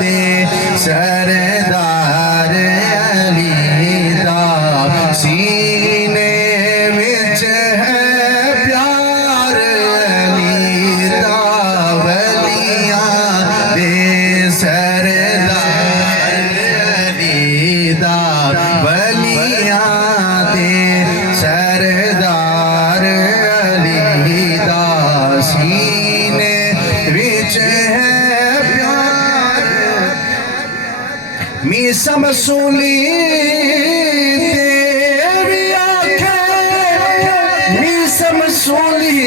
دے سردار علی دا سینے وچ ہے پیار علی دا ولیاں دے سردار علی دا ولیاں دے سردار علی دا سینے وچ ہے میسا مسولی دیوی آنکھیں میسا مسولی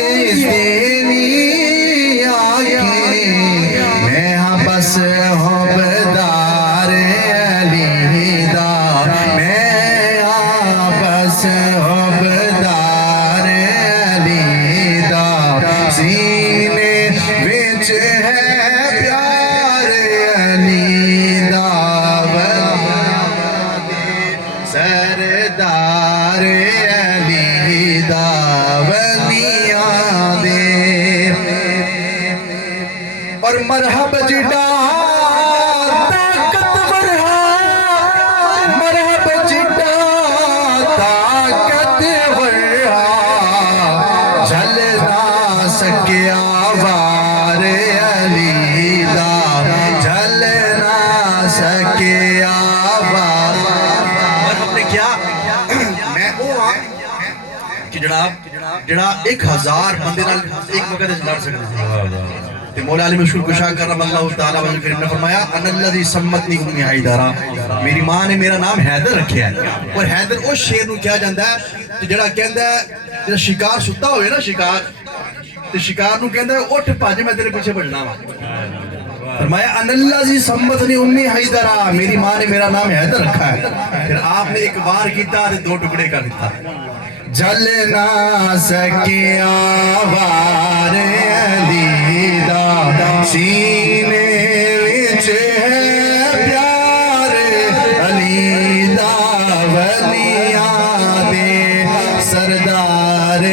دیوی آنکھیں میں ہاں بس حبدار علی دا میں ہاں بس حبدار علی دا سینے وچ ہے پیار علی دا سردار علی دا ولیاں دے اور مرحب جڑا طاقتور مرحب جڑا طاقتور جل نہ سکیا وار علی دا جل نہ سکیا وار کیا میں وہ ہاں کہ جناب 1000 بندے نال ایک وقت لڑ سکتے تے مولا علی مشکور کشا کرم اللہ تعالیٰ وجل کریم نے فرمایا انا الذی سمتنی امی حیدرہ میری ماں نے میرا نام حیدر رکھیا ہے اور حیدر اس شیر نو کیا جاندہ ہے کہ جڑا کہندہ ہے جڑا شکار ستا ہوئے نا شکار تے شکار نو کہندہ ہے اٹھ پاج میں تیرے پیچھے بڑھنا ہوا فرمایا ان الذی سمتنی امی حیدرہ میری ماں نے میرا نام حیدر رکھا ہے پھر آپ نے ایک بار کیتا تے 2 ٹکڑے کر دیتا جل نہ سکیا وار علی دا سینے وچ ہے پیار علی دا ولیاں دے سردار